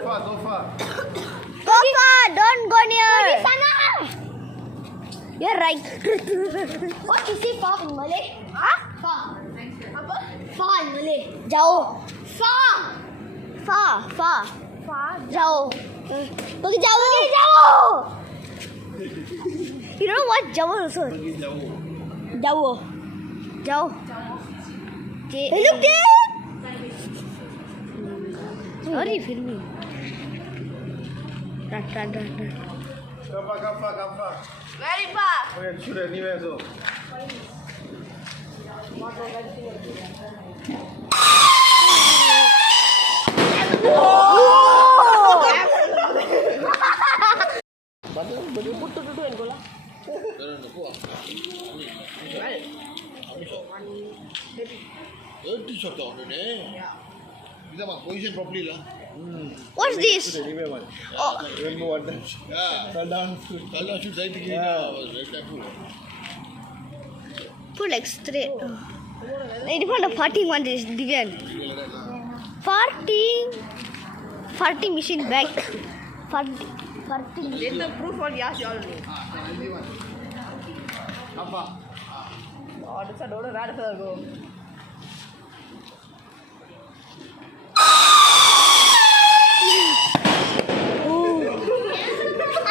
Far, go far. Go far, don't go near. You're right. What is it far in Malay? Huh? Far. Apa? Far in Malay. Jauh. Far. Far. Far. Jauh. Pergi jauh. You know what jauh also? Pergi jauh. Jauh. Hey, look there. Sorry, filming. Run. Come far. Very far. Oh, yeah, shoot anywhere so. Position properly lah. What's this? Shoot anywhere man. Oh, Even more one time. Yeah. Fall down. Allah should try to get it Yeah. out. I was very careful. put like straight. It was the farting one, this Divyan. Farting machine back. Farting. Later proof what we asked you all. Apa? Oh, this is a rather go.